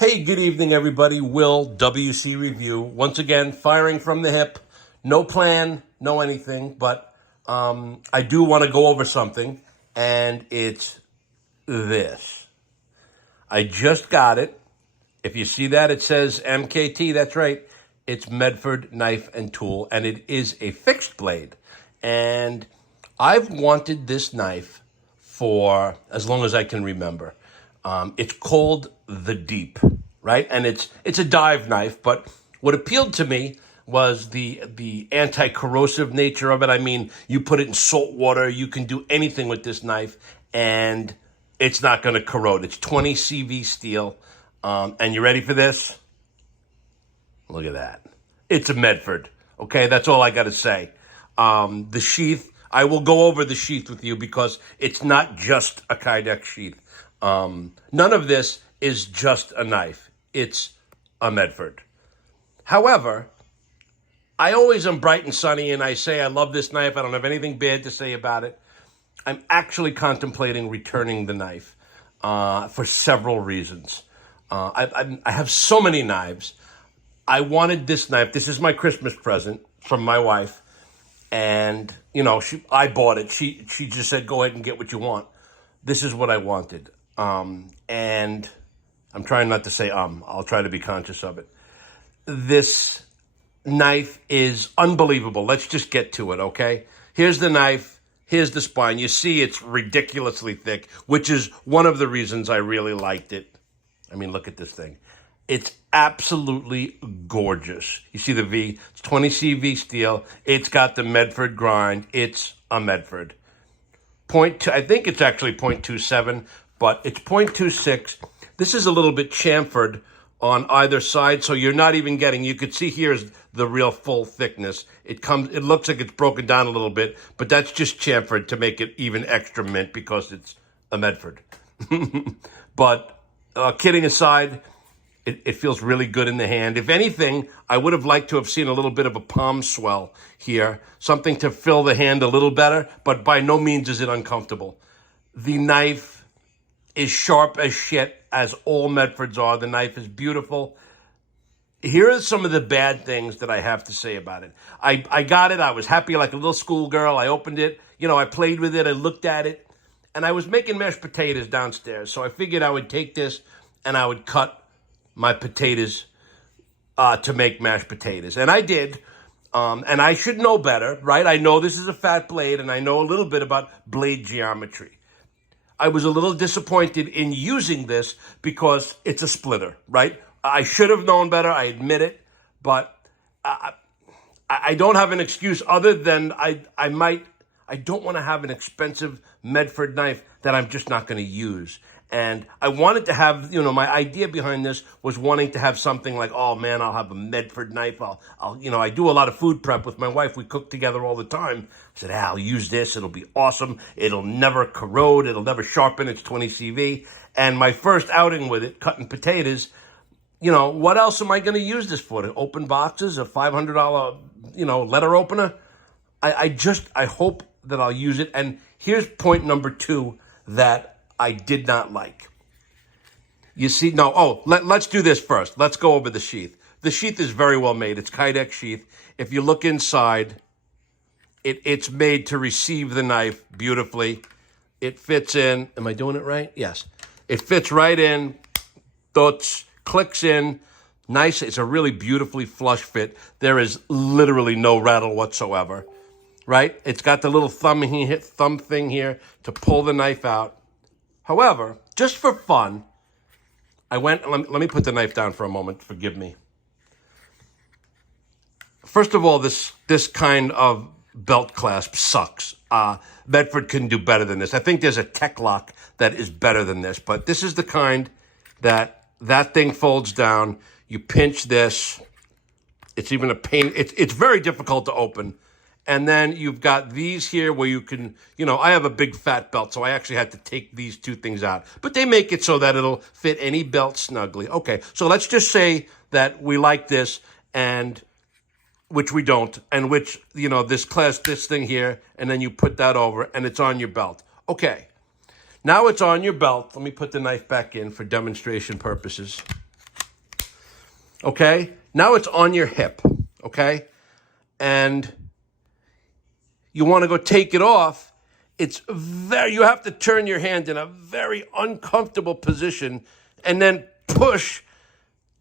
Hey, good evening, everybody. Will, WC Review. Once again, firing from the hip. No plan, no anything, but I do want to go over something, and it's this. I just got it. If you see that, it says MKT. That's right. It's Medford Knife and Tool, and it is a fixed blade. And I've wanted this knife for as long as I can remember. It's called the Deep, right? And it's a dive knife, but what appealed to me was the anti-corrosive nature of it. I mean, you put it in salt water, you can do anything with this knife, and it's not going to corrode. It's 20 CV steel, and you ready for this? Look at that. It's a Medford. Okay, that's all I got to say. The sheath, I will go over the sheath with you because it's not just a Kydex sheath. None of this is just a knife. It's a Medford. However, I always am bright and sunny and I say I love this knife. I don't have anything bad to say about it. I'm actually contemplating returning the knife for several reasons. I have so many knives. I wanted this knife. This is my Christmas present from my wife. And, you know, I bought it. She just said, go ahead and get what you want. This is what I wanted. And I'm trying not to say I'll try to be conscious of it. This knife is unbelievable. Let's just get to it, okay? Here's the knife. Here's the spine. You see it's ridiculously thick, which is one of the reasons I really liked it. I mean, look at this thing. It's absolutely gorgeous. You see the V? It's 20 CV steel. It's got the Medford grind. It's a Medford. I think it's actually 0.27, but it's 0.26. This is a little bit chamfered on either side, so you're not even getting, you could see here is the real full thickness. It looks like it's broken down a little bit, but that's just chamfered to make it even extra mint because it's a Medford. But kidding aside, it feels really good in the hand. If anything, I would have liked to have seen a little bit of a palm swell here, something to fill the hand a little better, but by no means is it uncomfortable. The knife is sharp as shit, as all Medfords are. The knife is beautiful. Here are some of the bad things that I have to say about it. I got it. I was happy like a little schoolgirl. I opened it. You know, I played with it. I looked at it. And I was making mashed potatoes downstairs. So I figured I would take this and I would cut my potatoes to make mashed potatoes. And I did. And I should know better, right? I know this is a fat blade and I know a little bit about blade geometry. I was a little disappointed in using this because it's a splitter, right? I should have known better, I admit it, but I don't have an excuse other than I don't want to have an expensive Medford knife that I'm just not going to use. And I wanted to have, you know, my idea behind this was wanting to have something like, oh man, I'll have a Medford knife. I do a lot of food prep with my wife. We cook together all the time. I said, I'll use this. It'll be awesome. It'll never corrode. It'll never sharpen. It's 20 CV. And my first outing with it, cutting potatoes, you know, what else am I going to use this for? To open boxes, a $500, letter opener? I hope that I'll use it. And here's point number 2 that I did not like. You see, let's do this first. Let's go over the sheath. The sheath is very well made. It's Kydex sheath. If you look inside, it's made to receive the knife beautifully. It fits in. Am I doing it right? Yes. It fits right in. Clicks in. Nice. It's a really beautifully flush fit. There is literally no rattle whatsoever, right? It's got the little thumb thing here to pull the knife out. However, just for fun, let me put the knife down for a moment. Forgive me. First of all, this kind of belt clasp sucks. Medford can do better than this. I think there's a Tech Lock that is better than this, but this is the kind that thing folds down. You pinch this. It's even a pain. It's very difficult to open. And then you've got these here where you can, I have a big fat belt, so I actually had to take these 2 things out. But they make it so that it'll fit any belt snugly. Okay, so let's just say that we like this, and which we don't, and which, this thing here, and then you put that over, and it's on your belt. Okay, now it's on your belt. Let me put the knife back in for demonstration purposes. okay? Now it's on your hip, okay? And you want to go take it off. You have to turn your hand in a very uncomfortable position and then push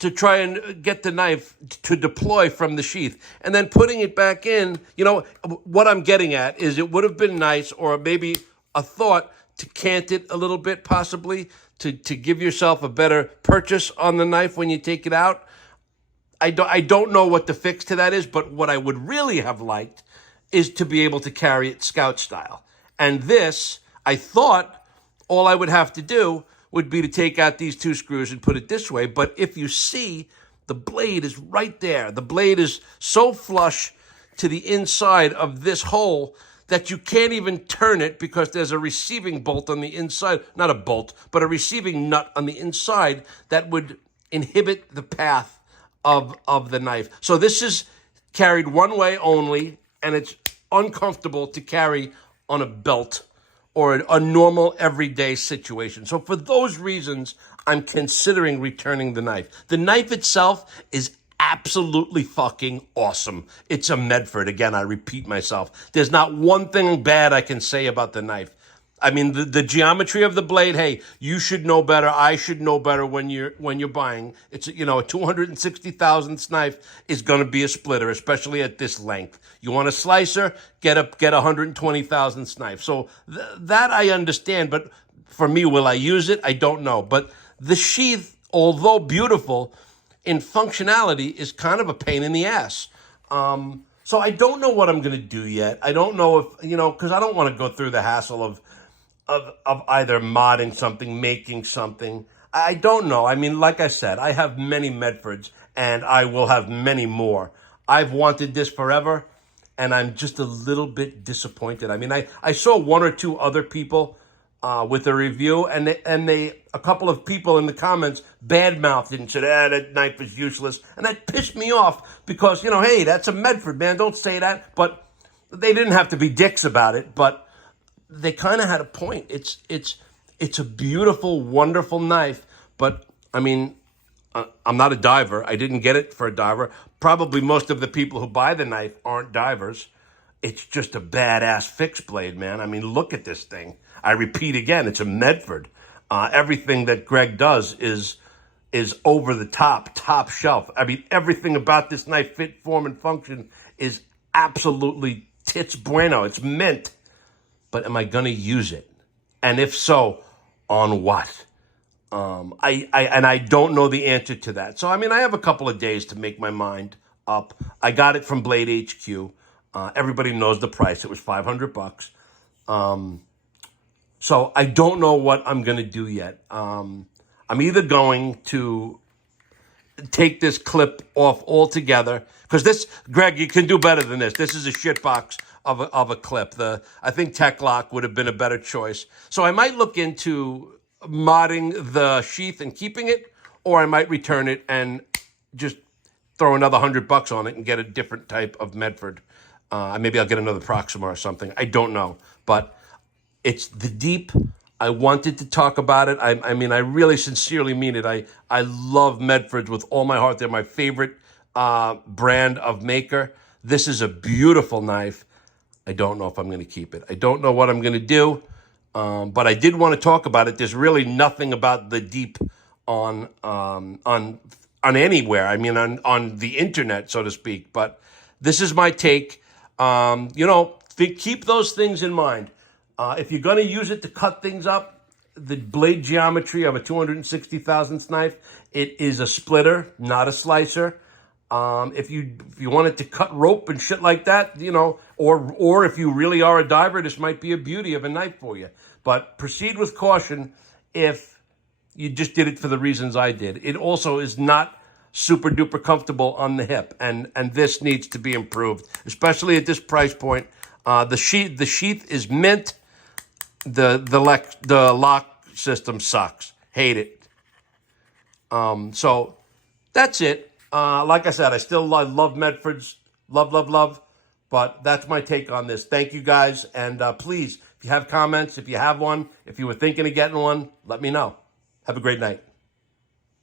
to try and get the knife to deploy from the sheath. And then putting it back in, what I'm getting at is it would have been nice, or maybe a thought, to cant it a little bit, possibly, to give yourself a better purchase on the knife when you take it out. I don't know what the fix to that is, but what I would really have liked is to be able to carry it scout style. And this, I thought all I would have to do would be to take out these two screws and put it this way. But if you see, the blade is right there. The blade is so flush to the inside of this hole that you can't even turn it because there's a receiving bolt on the inside. Not a bolt, but a receiving nut on the inside that would inhibit the path of the knife. So this is carried one way only, and it's uncomfortable to carry on a belt or a normal everyday situation. So for those reasons, I'm considering returning the knife. The knife itself is absolutely fucking awesome. It's a Medford. Again, I repeat myself. There's not one thing bad I can say about the knife. I mean, the geometry of the blade, hey, you should know better. I should know better when you're buying. It's, a 260 thousandths knife is going to be a splitter, especially at this length. You want a slicer, get a 120 thousandths knife. So that I understand, but for me, will I use it? I don't know. But the sheath, although beautiful in functionality, is kind of a pain in the ass. So I don't know what I'm going to do yet. I don't know if, because I don't want to go through the hassle of either modding something, making something. I don't know. I mean, like I said, I have many Medfords, and I will have many more. I've wanted this forever, and I'm just a little bit disappointed. I mean, I saw one or two other people with a review, and a couple of people in the comments badmouthed it and said, that knife is useless. And that pissed me off because, hey, that's a Medford, man. Don't say that. But they didn't have to be dicks about it, but they kind of had a point. It's a beautiful, wonderful knife, but I mean, I'm not a diver. I didn't get it for a diver. Probably most of the people who buy the knife aren't divers. It's just a badass fixed blade, man. I mean, look at this thing. I repeat again, it's a Medford. Everything that Greg does is over the top shelf. I mean, everything about this knife, fit, form, and function is absolutely tits bueno. It's mint. But am I going to use it? And if so, on what? I don't know the answer to that. So, I mean, I have a couple of days to make my mind up. I got it from Blade HQ. Everybody knows the price. It was $500. So I don't know what I'm going to do yet. I'm either going to take this clip off altogether, because this, Greg, you can do better than this. This is a shitbox of a clip. I think Tech Lock would have been a better choice. So I might look into modding the sheath and keeping it, or I might return it and just throw another $100 on it and get a different type of Medford. Maybe I'll get another Proxima or something. I don't know, but it's the deep. I wanted to talk about it. I mean, I really sincerely mean it. I love Medfords with all my heart. They're my favorite brand of maker. This is a beautiful knife. I don't know if I'm going to keep it. I don't know what I'm going to do, but I did want to talk about it. There's really nothing about the deep on anywhere. I mean, on the internet, so to speak. But this is my take. Keep those things in mind. If you're going to use it to cut things up, the blade geometry of a 260 thousandths knife, it is a splitter, not a slicer. If you want it to cut rope and shit like that, or if you really are a diver, this might be a beauty of a knife for you. But proceed with caution if you just did it for the reasons I did. It also is not super duper comfortable on the hip, and this needs to be improved, especially at this price point. The sheath is mint. The lock system sucks. Hate it. So that's it. Like I said, I still love Medfords. Love. But that's my take on this. Thank you, guys. And please, if you have comments, if you have one, if you were thinking of getting one, let me know. Have a great night.